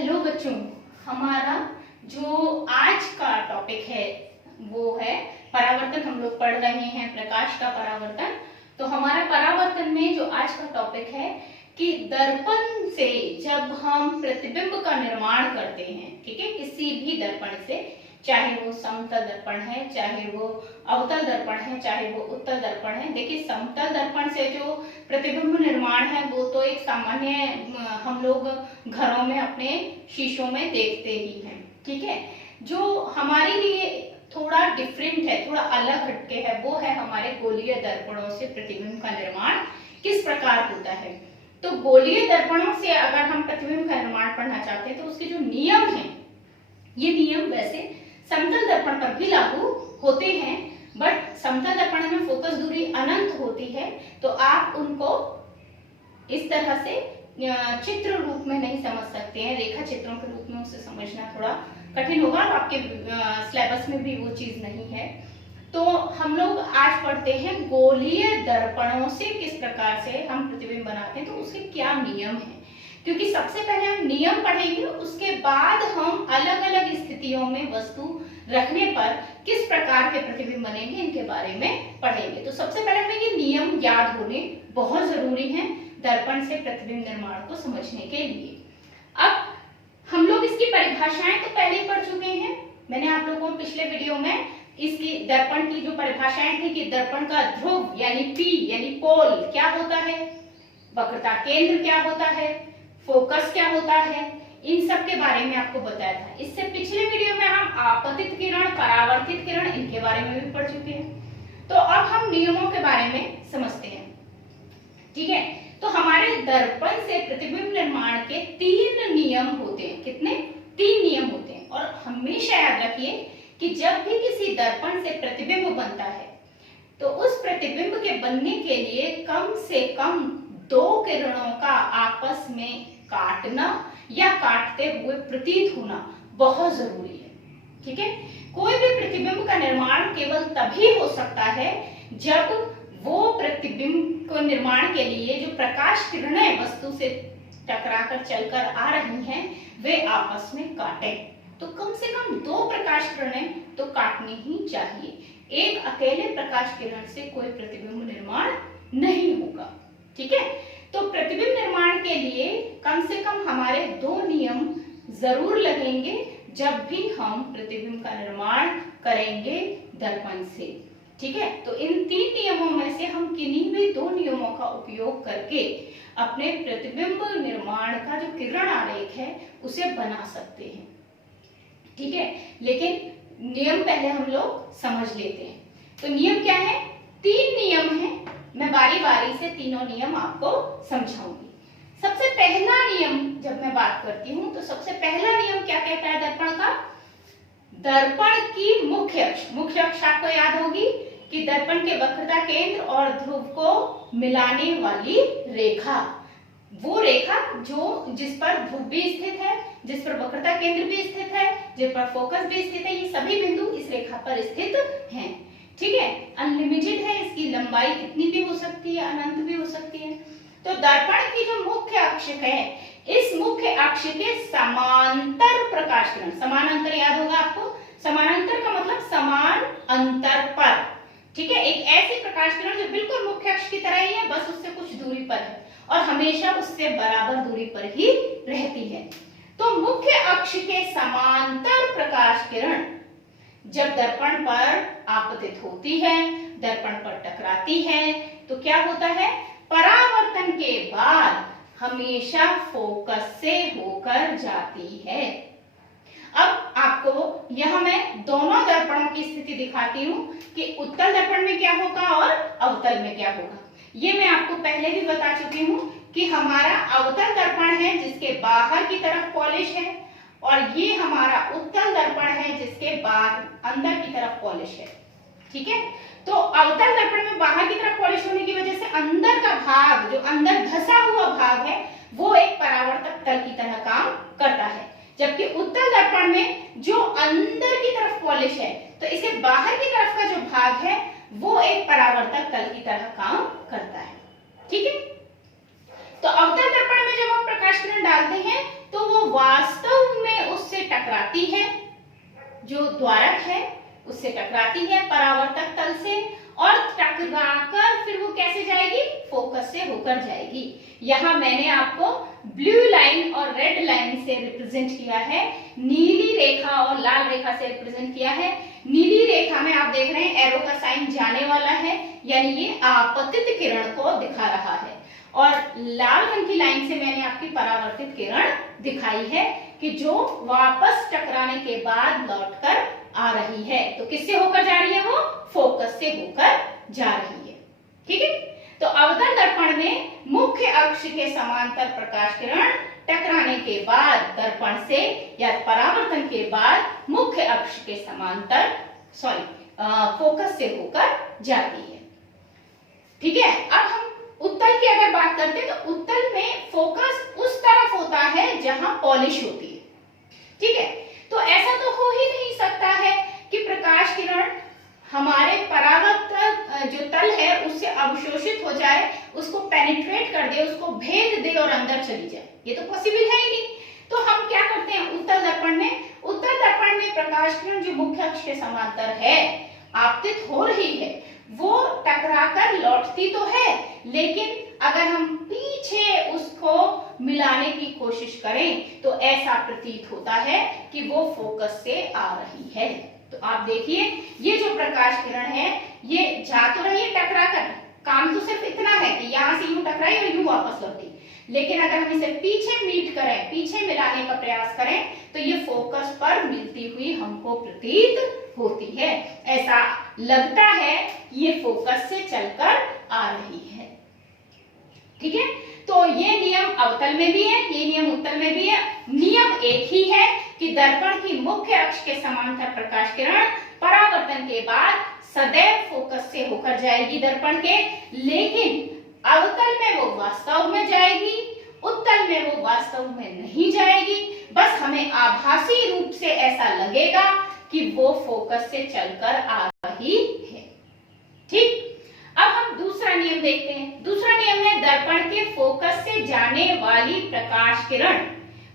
Hello बच्चों, हमारा जो आज का टॉपिक है वो है परावर्तन। हम लोग पढ़ रहे हैं प्रकाश का परावर्तन। तो हमारा परावर्तन में जो आज का टॉपिक है कि दर्पण से जब हम प्रतिबिंब का निर्माण करते हैं, ठीक है, किसी भी दर्पण से, चाहे वो समतल दर्पण है, चाहे वो अवतल दर्पण है, चाहे वो उत्तल दर्पण है। देखिए, समतल दर्पण से जो प्रतिबिंब निर्माण है वो तो एक सामान्य हम लोग घरों में अपने शीशों में देखते ही हैं, ठीक है। जो हमारे लिए थोड़ा डिफरेंट है, थोड़ा अलग हटके है, वो है हमारे गोलीय दर्पणों से प्रतिबिंब का निर्माण किस प्रकार होता है। तो गोलीय दर्पणों से अगर हम प्रतिबिंब का निर्माण पढ़ना चाहते हैं तो उसके जो नियम हैं, ये नियम वैसे समतल दर्पण पर भी लागू होते हैं, बट समतल दर्पण में फोकस दूरी अनंत होती है, तो आप उनको इस तरह से चित्र रूप में नहीं समझ सकते हैं, रेखा चित्रों के रूप में उसे समझना थोड़ा कठिन होगा। आपके सिलेबस में भी वो चीज नहीं है। तो हम लोग आज पढ़ते हैं गोलीय दर्पणों से किस प्रकार से हम प्रतिबिंब बनाते हैं, तो उसके क्या नियम हैं। क्योंकि सबसे पहले हम नियम पढ़ेंगे, उसके बाद हम अलग अलग स्थितियों में वस्तु रखने पर किस प्रकार के प्रतिबिंब बनेंगे इनके बारे में पढ़ेंगे। तो सबसे पहले हमें ये नियम याद होने बहुत जरूरी हैं दर्पण से प्रतिबिंब निर्माण को समझने के लिए। अब हम लोग इसकी परिभाषाएं तो पहले ही पढ़ चुके हैं। मैंने आप लोगों को पिछले वीडियो में इसकी दर्पण की जो परिभाषाएं थी कि दर्पण का ध्रुव यानी पी यानी पोल क्या होता है, वक्रता केंद्र क्या होता है, फोकस क्या होता है, इन सब के बारे में आपको बताया था। इससे पिछले वीडियो में हम आपतित किरण, परावर्तित किरण, इनके बारे में भी पढ़ चुके हैं। तो अब हम नियमों के बारे में समझते हैं, ठीक है। तो हमारे दर्पण से प्रतिबिंब निर्माण के 3 नियम होते हैं। कितने? 3 नियम होते हैं। और हमेशा याद रखिए कि जब भी किसी दर्पण से प्रतिबिंब बनता है तो उस प्रतिबिंब के बनने के लिए कम से कम 2 किरणों का आपस में काटना या काटते हुए प्रतीत होना बहुत जरूरी है, ठीक है। कोई भी प्रतिबिंब का निर्माण केवल तभी हो सकता है जब वो प्रतिबिंब को निर्माण के लिए जो प्रकाश किरणें वस्तु से टकराकर चलकर आ रही हैं वे आपस में काटे। तो कम से कम 2 प्रकाश किरणें तो काटनी ही चाहिए। एक अकेले प्रकाश किरण से कोई प्रतिबिंब निर्माण नहीं होगा, ठीक है। तो प्रतिबिंब निर्माण के लिए कम से कम हमारे 2 नियम जरूर लगेंगे जब भी हम प्रतिबिंब का निर्माण करेंगे दर्पण से, ठीक है। तो इन 3 नियमों में से हम किन्हीं भी 2 नियमों का उपयोग करके अपने प्रतिबिंब निर्माण का जो किरण आरेख है उसे बना सकते हैं, ठीक है। लेकिन नियम पहले हम लोग समझ लेते हैं। तो नियम क्या है? 3 नियम है। मैं बारी बारी से तीनों नियम आपको समझाऊंगी। सबसे पहला नियम जब मैं बात करती हूँ तो सबसे पहला नियम क्या कहता है दर्पण का? दर्पण की मुख्य अक्ष आपको याद होगी कि दर्पण के वक्रता केंद्र और ध्रुव को मिलाने वाली रेखा, वो रेखा जिस पर ध्रुव भी स्थित है, जिस पर वक्रता केंद्र भी स्थित है, जिस पर फोकस भी स्थित है, ये सभी बिंदु इस रेखा पर स्थित हैं, ठीक है। अनलिमिटेड है, इसकी लंबाई कितनी भी हो सकती है, अनंत भी हो सकती है। तो दर्पण की जो मुख्य अक्ष है, इस मुख्य अक्ष के समांतर प्रकाश किरण, समानांतर याद होगा आपको, समानांतर का मतलब समान अंतर पर, ठीक है। एक ऐसी प्रकाश किरण जो बिल्कुल मुख्य अक्ष की तरह ही है, बस उससे कुछ दूरी पर है और हमेशा उससे बराबर दूरी पर ही रहती है। तो मुख्य अक्ष के समांतर प्रकाश किरण जब दर्पण पर आपतित होती है, दर्पण पर टकराती है, तो क्या होता है? परावर्तन के बाद हमेशा फोकस से होकर जाती है। अब आपको यहां मैं दोनों दर्पणों की स्थिति दिखाती हूं कि उत्तल दर्पण में क्या होगा और अवतल में क्या होगा। ये मैं आपको पहले भी बता चुकी हूं कि हमारा अवतल दर्पण है जिसके बाहर की तरफ पॉलिश है, और ये हमारा उत्तल दर्पण है जिसके बाहर अंदर की तरफ पॉलिश है, ठीक है। तो अवतल दर्पण में बाहर की तरफ पॉलिश होने की वजह से अंदर का भाग, जो अंदर धंसा हुआ भाग है, वो एक परावर्तक तल की तरह काम करता है। जबकि उत्तल दर्पण में जो अंदर की तरफ पॉलिश है, तो इसे बाहर की तरफ का जो भाग है वो एक परावर्तक तल की तरह काम करता है, ठीक है। तो अवतल दर्पण में जब हम प्रकाश किरण डालते हैं तो वो वास्तव में उससे टकराती है, जो द्वारक है उससे टकराती है परावर्तक तल से, और टकराकर फिर वो कैसे जाएगी, फोकस से होकर जाएगी। यहाँ मैंने आपको ब्लू लाइन और रेड लाइन से रिप्रेजेंट किया है, नीली रेखा और लाल रेखा से रिप्रेजेंट किया है। नीली रेखा में आप देख रहे हैं एरो का साइन जाने वाला है, यानी ये आपतित किरण को दिखा रहा है, और लाल रंग की लाइन से मैंने आपकी परावर्तित किरण दिखाई है कि जो वापस टकराने के बाद लौटकर आ रही है। तो किससे होकर जा रही है, वो फोकस से होकर जा रही है। ठीक है, तो अवतल दर्पण में मुख्य अक्ष के समांतर प्रकाश किरण टकराने के बाद दर्पण से या परावर्तन के बाद मुख्य अक्ष के समांतर फोकस से होकर जाती है। ठीक है, अब हम उत्तल की अगर बात करते हैं तो उत्तल में फोकस उस तरफ होता है जहां पॉलिश होती है। ठीक है, तो ऐसा तो हो ही नहीं सकता है कि प्रकाश किरण हमारे परावर्तक जो तल है उससे अवशोषित हो जाए, उसको पेनिट्रेट कर दे, उसको भेद दे और अंदर चली जाए, ये तो पॉसिबल है ही नहीं। तो हम क्या करते हैं उत्तल दर्पण में, उत्तल दर्पण में प्रकाश किरण जो मुख्य अक्ष के समांतर है आपतित हो रही है, वो टकराकर लौटती तो है, लेकिन अगर हम पीछे उसको मिलाने की कोशिश करें तो ऐसा प्रतीत होता है कि वो फोकस से आ रही है। तो आप देखिए ये जो प्रकाश किरण है ये जा तो रही है टकराकर, काम तो सिर्फ इतना है कि यहाँ से यूं टकराई और यूं वापस लौटी, लेकिन अगर हम इसे पीछे मीट करें, पीछे मिलाने का प्रयास करें तो ये फोकस पर मिलती हुई हमको प्रतीत होती है। ऐसा लगता है कि ये फोकस से चलकर आ रही है। ठीक है, तो ये नियम अवतल में भी है, ये नियम उत्तल में भी है। नियम एक ही है कि दर्पण की मुख्य अक्ष के समांतर प्रकाश किरण परावर्तन के बाद सदैव फोकस से होकर जाएगी दर्पण के, लेकिन अवतल में वो वास्तव में जाएगी, उत्तल में वो वास्तव में नहीं जाएगी। बस हमें आभासी रूप से ऐसा लगेगा कि वो फोकस से चलकर आ रही है। ठीक, अब हम दूसरा नियम देखते हैं। दूसरा नियम है दर्पण के फोकस से जाने वाली प्रकाश किरण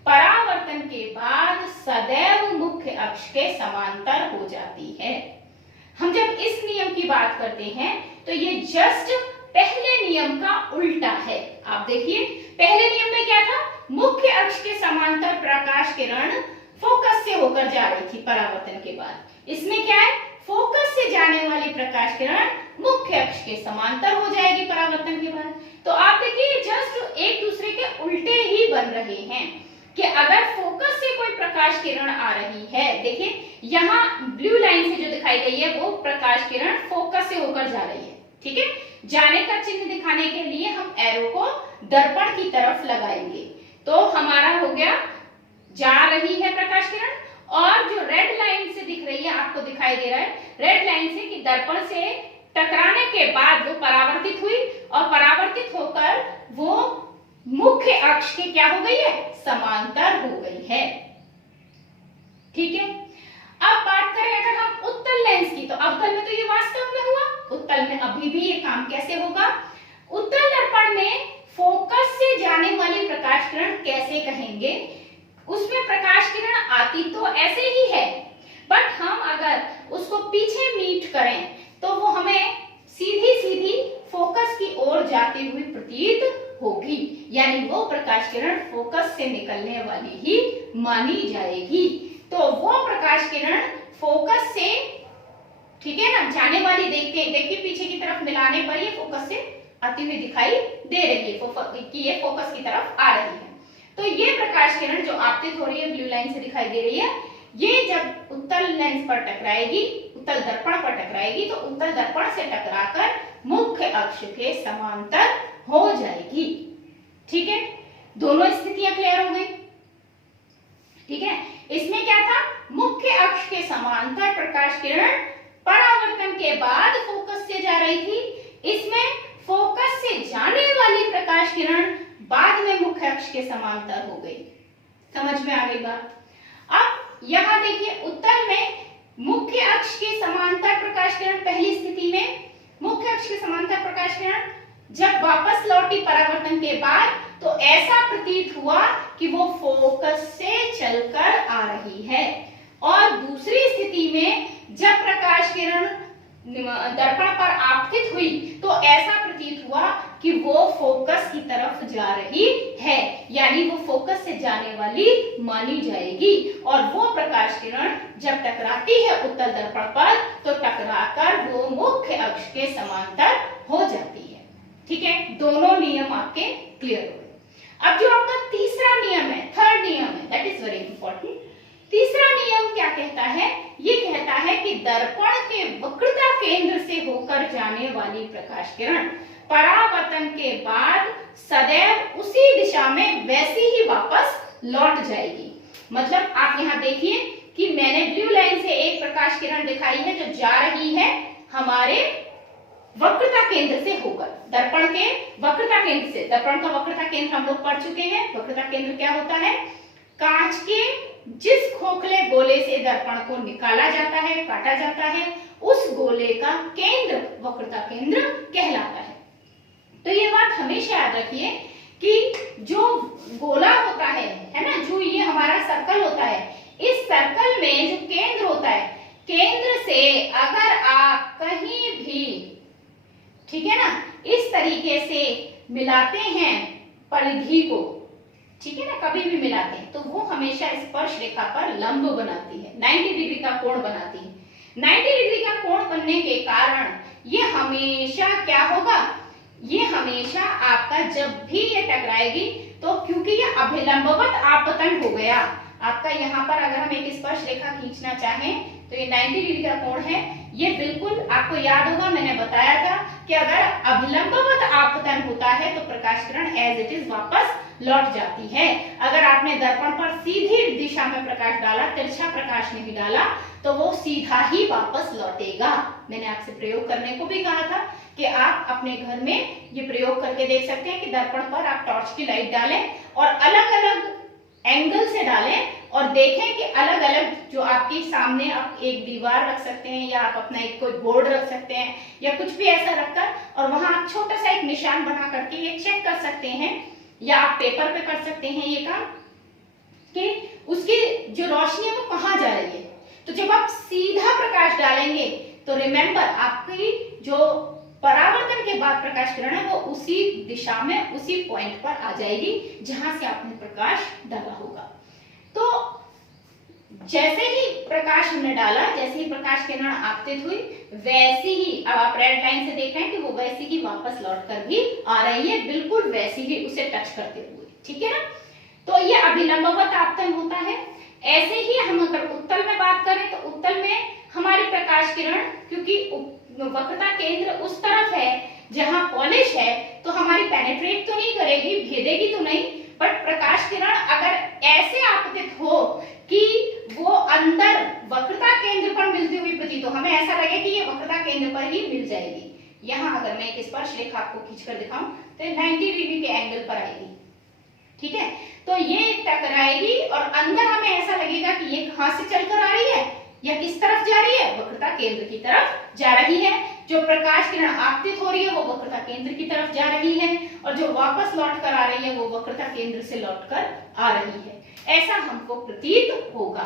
परावर्तन के बाद सदैव मुख्य अक्ष के समांतर हो जाती है। हम जब इस नियम की बात करते हैं तो ये जस्ट पहले नियम का उल्टा है। आप देखिए पहले नियम में क्या था, मुख्य अक्ष के समांतर प्रकाश किरण फोकस से होकर जा रही थी परावर्तन के बाद। इसमें क्या है, फोकस से जाने वाली प्रकाश किरण मुख्य अक्ष के समांतर हो जाएगी परावर्तन के बाद। तो आप देखिए जस्ट एक दूसरे के उल्टे ही बन रहे हैं कि अगर फोकस से कोई प्रकाश किरण आ रही है, देखिए यहाँ ब्लू लाइन से जो दिखाई गई है वो प्रकाश किरण फोकस से होकर जा रही है। ठीक है, जाने का चिन्ह दिखाने के लिए हम एरो को दर्पण की तरफ लगाएंगे, तो हमारा हो गया जा रही है प्रकाश किरण, और जो रेड लाइन से दिख रही है आपको दिखाई दे रहा है रेड लाइन से कि दर्पण से टकराने के बाद वो परावर्तित हुई और परावर्तित होकर वो मुख्य अक्ष के क्या हो गई है, समांतर हो गई है। ठीक है, अब बात करें अगर हम उत्तल लेंस की, तो अवतल में तो ये वास्तव में हुआ, उत्तल में अभी भी ये काम कैसे होगा। उत्तल दर्पण में फोकस से जाने वाली प्रकाश किरण कैसे कहेंगे, उसमें प्रकाश किरण आती तो ऐसे ही है, बट हम अगर उसको पीछे मीट करें तो वो हमें सीधी सीधी फोकस की ओर जाती हुई प्रतीत होगी, यानी वो प्रकाश किरण फोकस से निकलने वाली ही मानी जाएगी। तो वो प्रकाश किरण फोकस से, ठीक है ना, जाने वाली देखिए पीछे की तरफ मिलाने पर ये फोकस से आती हुई दिखाई दे रही है कि ये फोकस की तरफ आ रही है। तो ये प्रकाश किरण जो आपतित हो रही है ब्लू लाइन से दिखाई दे रही है, ये जब उत्तल लेंस पर टकराएगी, उत्तल दर्पण पर टकराएगी तो उत्तल दर्पण से टकराकर मुख्य अक्ष के समांतर हो जाएगी। ठीक है, दोनों स्थितियां क्लियर हो गई। ठीक है, इसमें क्या था, मुख्य अक्ष के समांतर प्रकाश किरण परावर्तन के बाद फोकस से जा रही थी, इसमें फोकस से जाने वाली प्रकाश किरण बाद में मुख्य अक्ष के समांतर हो गई। समझ में आ गई बात। अब यहां देखिए उत्तल में मुख्य अक्ष के समांतर प्रकाश किरण, पहली स्थिति में मुख्य अक्ष के समांतर प्रकाश किरण जब वापस लौटी परावर्तन के बाद तो ऐसा प्रतीत हुआ कि वो फोकस से चलकर आ रही है। और दूसरी स्थिति में जब प्रकाश किरण दर्पण पर आपतित हुई तो ऐसा प्रतीत हुआ कि वो फोकस की तरफ जा रही है, यानी वो फोकस से जाने वाली मानी जाएगी। और वो प्रकाश किरण जब टकराती है उत्तल दर्पण पर तो टकराकर वो मुख्य अक्ष के समांतर हो जाती है। ठीक है, दोनों नियम आपके क्लियर हो गए। अब जो आपका तीसरा नियम है, थर्ड नियम है, दैट इज वेरी इंपॉर्टेंट। तीसरा नियम क्या कहता है? ये कहता है कि दर्पण के वक्रता केंद्र से होकर जाने वाली प्रकाश किरण परावर्तन के बाद सदैव उसी दिशा में वैसी ही वापस लौट जाएगी। मतलब आप यहाँ देखिए कि मैंने ब्लू लाइन से एक प्रकाश किरण दिखाई है जो जा रही है हमारे वक्रता केंद्र से होकर, दर्पण के वक्रता केंद्र से। दर्पण का वक्रता केंद्र हम लोग पढ़ चुके हैं। वक्रता केंद्र क्या होता है? कांच के जिस खोखले गोले से दर्पण को निकाला जाता है, काटा जाता है, उस गोले का केंद्र वक्रता केंद्र कहलाता है। तो ये बात हमेशा याद रखिए कि जो गोला होता है ना, जो ये हमारा सर्कल होता है, इस सर्कल में जो केंद्र होता है, केंद्र से अगर आप कहीं भी, ठीक है ना, इस तरीके से मिलाते हैं परिधि को, ठीक है ना, कभी भी मिलाते हैं तो वो हमेशा स्पर्श रेखा पर लंब बनाती है, 90 डिग्री का कोण बनाती है। 90 डिग्री का कोण बनने के कारण ये हमेशा क्या होगा? ये हमेशा आपका जब भी ये टकराएगी तो क्योंकि ये अभिलंबवत आपतन हो गया आपका, यहाँ पर अगर हम एक स्पर्श रेखा खींचना चाहें तो ये 90 डिग्री का कोण है। ये बिल्कुल आपको याद होगा, मैंने बताया था कि अगर अभिलंबवत आपतन होता है तो प्रकाश किरण एज इट इज वापस लौट जाती है। अगर आपने दर्पण पर सीधी दिशा में प्रकाश डाला, तिरछा प्रकाश नहीं डाला, तो वो सीधा ही वापस लौटेगा। मैंने आपसे प्रयोग करने को भी कहा था कि आप अपने घर में ये प्रयोग करके देख सकते हैं कि दर्पण पर आप टॉर्च की लाइट डालें और अलग अलग एंगल से डालें और देखें कि अलग अलग जो आपके सामने, आप एक दीवार रख सकते हैं या आप अपना एक कोई बोर्ड रख सकते हैं या कुछ भी ऐसा रखकर, और वहां आप छोटा सा एक निशान बना करके ये चेक कर सकते हैं, या आप पेपर पे कर सकते हैं ये काम कि उसकी जो रोशनी है वो कहाँ जा रही है। तो जब आप सीधा प्रकाश डालेंगे तो रिमेंबर, आपकी जो परावर्तन के बाद प्रकाश किरण है वो उसी दिशा में, उसी पॉइंट पर आ जाएगी जहां से आपने प्रकाश डाला होगा। तो जैसे ही प्रकाश हमने डाला, जैसे ही प्रकाश किरण आपतित हुई, वैसी ही, अब आप रेड लाइन से देख रहे हैं कि वो वैसी ही वापस लौट कर भी आ रही है, बिल्कुल वैसी ही उसे टच करते हुए, ठीक है ना। तो ये अभिलंबवत आपतन होता है। ऐसे ही हम अगर उत्तल में बात करें तो उत्तल में हमारी प्रकाश किरण, क्योंकि वक्रता केंद्र उस तरफ है जहां पॉलिश है, तो हमारी पेनिट्रेट तो नहीं करेगी, भेदेगी तो नहीं, बट प्रकाश किरण अगर ऐसे आपतित हो कि वो अंदर वक्रता केंद्र पर मिलती हुई प्रतीत हो, हमें ऐसा लगे कि ये वक्रता केंद्र पर ही मिल जाएगी। यहाँ अगर मैं एक स्पर्श रेखा आपको खींचकर दिखाऊं तो 90 डिग्री के एंगल पर आएगी, ठीक है। तो ये टकराएगी और अंदर हमें ऐसा लगेगा कि ये कहां से चलकर आ रही है या किस तरफ जा रही है? वक्रता केंद्र की तरफ जा रही है। जो प्रकाश किरण आपतित हो रही है वो वक्रता केंद्र की तरफ जा रही है और जो वापस लौट कर आ रही है वो वक्रता केंद्र से लौट कर आ रही है, ऐसा हमको प्रतीत होगा।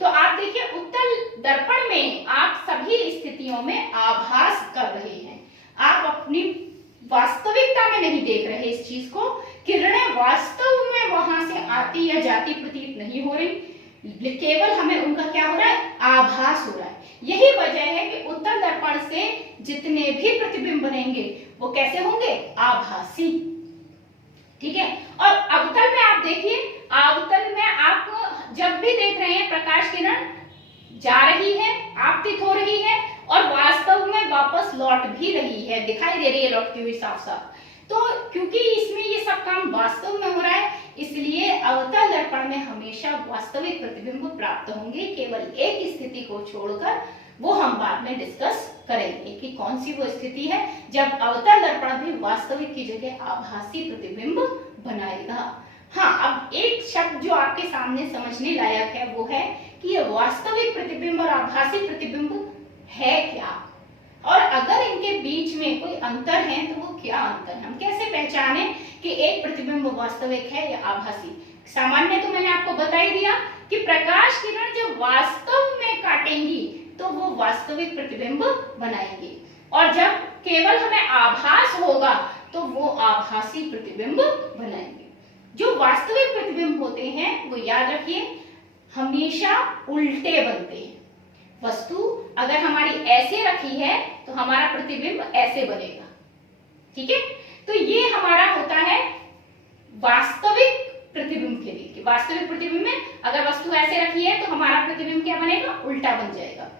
तो आप देखिए उत्तल दर्पण में आप सभी स्थितियों में आभास कर रहे हैं, आप अपनी वास्तविकता में नहीं देख रहे इस चीज को। किरणें वास्तव में वहां से आती या जाती प्रतीत नहीं हो रही, केवल हमें उनका क्या हो रहा है? आभास हो रहा है। यही वजह है कि उत्तल दर्पण से जितने भी प्रतिबिंब बनेंगे वो कैसे होंगे? आभासी, ठीक है। और अवतल में आप देखिए, अवतल में आप जब भी देख रहे हैं प्रकाश किरण जा रही है, आपतित हो रही है और वास्तव में वापस लौट भी रही है, दिखाई दे रही है लौटती हुई साफ साफ। तो क्योंकि इसमें ये सब काम वास्तव में हो रहा है, इसलिए अवतल दर्पण में हमेशा वास्तविक प्रतिबिंब प्राप्त होंगे, केवल एक स्थिति को छोड़कर, वो हम बाद में डिस्कस करेंगे कि कौन सी वो स्थिति है जब अवतल दर्पण भी वास्तविक की जगह आभासी प्रतिबिंब बनाएगा। हाँ, अब एक शब्द जो आपके सामने समझने लायक है वो है कि ये वास्तविक प्रतिबिंब और आभासी प्रतिबिंब है क्या, और अगर इनके बीच में कोई अंतर है तो वो क्या अंतर है, हम कैसे पहचाने कि एक प्रतिबिंब वास्तविक है या आभासी। सामान्य तो मैंने आपको बता ही दिया कि प्रकाश किरण जब वास्तव में काटेंगी तो वो वास्तविक प्रतिबिंब बनाएंगी, और जब केवल हमें आभास होगा तो वो आभासी प्रतिबिंब बनाएंगे। जो वास्तविक प्रतिबिंब होते हैं वो याद रखिए हमेशा उल्टे बनते हैं। वस्तु अगर हमारी ऐसे रखी है तो हमारा प्रतिबिंब ऐसे बनेगा, ठीक है। तो ये हमारा होता है वास्तविक प्रतिबिंब के लिए। वास्तविक प्रतिबिंब में अगर वस्तु ऐसे रखी है तो हमारा प्रतिबिंब क्या बनेगा, उल्टा बन जाएगा।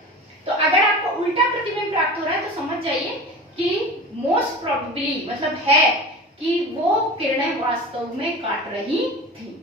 तो अगर आपको उल्टा प्रतिबिंब प्राप्त हो रहा है तो समझ जाइए कि मोस्ट प्रोबेबली मतलब है कि वो किरणें वास्तव में काट रही थी।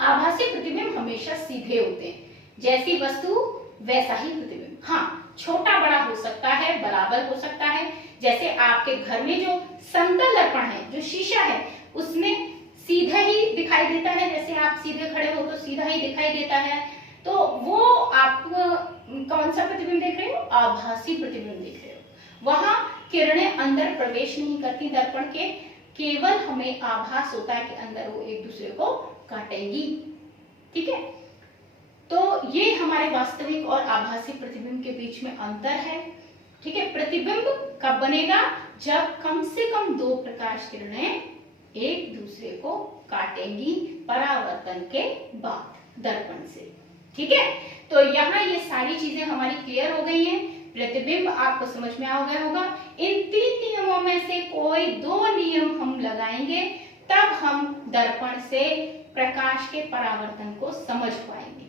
आभासी प्रतिबिंब हमेशा सीधे होते हैं, जैसी वस्तु वैसा ही प्रतिबिंब। हाँ, छोटा बड़ा हो सकता है, बराबर हो सकता है। जैसे आपके घर में जो समतल दर्पण है, जो शीशा है, उसमें सीधा ही दिखाई देता है, जैसे आप सीधे खड़े हो तो सीधा ही दिखाई देता है। तो वो आप कौन सा प्रतिबिंब देख रहे हो, आभासी प्रतिबिंब देख रहे हो। वहां किरणें अंदर प्रवेश नहीं करती दर्पण के, केवल हमें आभास होता है कि अंदर वो एक दूसरे को काटेंगी, ठीक है। तो ये हमारे वास्तविक और आभासी प्रतिबिंब के बीच में अंतर है, ठीक है। प्रतिबिंब कब बनेगा, जब कम से कम दो प्रकाश किरणें एक दूसरे को काटेंगी परावर्तन के बाद दर्पण से, ठीक है। तो यहाँ ये सारी चीजें हमारी क्लियर हो गई हैं। प्रतिबिंब आपको समझ में आ गया होगा। इन 3 नियमों में से कोई 2 नियम हम लगाएंगे, तब हम दर्पण से प्रकाश के परावर्तन को समझ पाएंगे,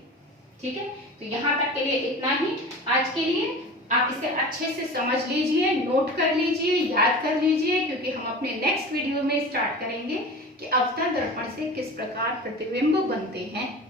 ठीक है। तो यहाँ तक के लिए इतना ही आज के लिए। आप इसे अच्छे से समझ लीजिए, नोट कर लीजिए, याद कर लीजिए, क्योंकि हम अपने नेक्स्ट वीडियो में स्टार्ट करेंगे कि अवतल दर्पण से किस प्रकार प्रतिबिंब बनते हैं।